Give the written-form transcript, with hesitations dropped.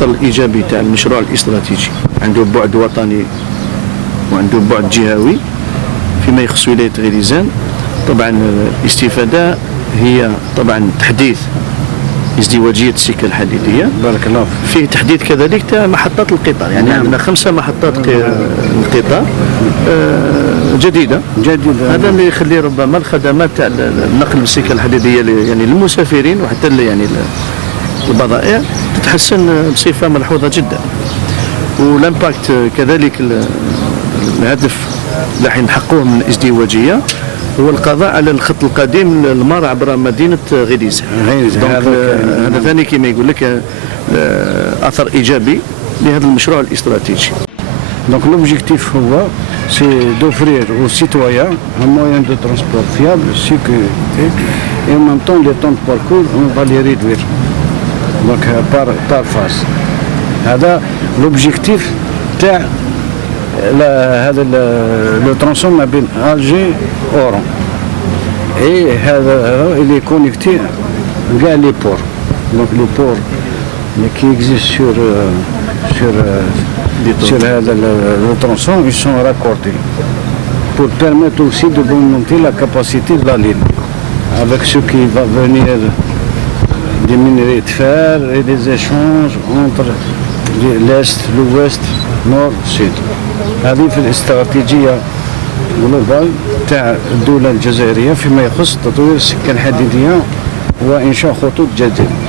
الاثر الايجابي تاع المشروع الاستراتيجي، عنده بعد وطني وعنده بعد جهوي فيما يخص ولايه غليزان. طبعا الاستفاده هي طبعا تحديث ازدواجيه السكه الحديديه، بارك الله فيه تحديد كذلك تاع محطات القطار، يعني عندنا 5 محطات القطار جديده. هذا اللي يخلي ربما الخدمات تاع النقل بالسكه الحديديه يعني للمسافرين وحتى يعني البضائع تتحسن بصفه ملحوظه جدا. والامباكت كذلك الهدف اللي راح نحققوه من الازدواجيه هو القضاء على الخط القديم للمر عبر مدينه غليزان. هذا ثاني كما يقول لك اثر ايجابي لهذا المشروع الاستراتيجي. Donc l'objectif c'est d'offrir aux citoyens un moyen de transport fiable, sécurité et en même temps les temps de parcours on va les réduire. Donc par phase. هذا l'objectif تاع هذا لو ترونسون ما بين الجي اورون اي هذا اللي كونيكتي كاع لي بور. دونك لي بور qui existent sur هذا le tronçon, ils sont raccordés pour permettre aussi de monter la capacité de la ligne avec ce qui va venir des minerais de fer et des échanges entre l'Est, l'Ouest, Nord, Sud. هذه في الاستراتيجية جلوبال تاع الدولة الجزائرية فيما يخص تطوير السكة الحديدية وإنشاء خطوط جديدة.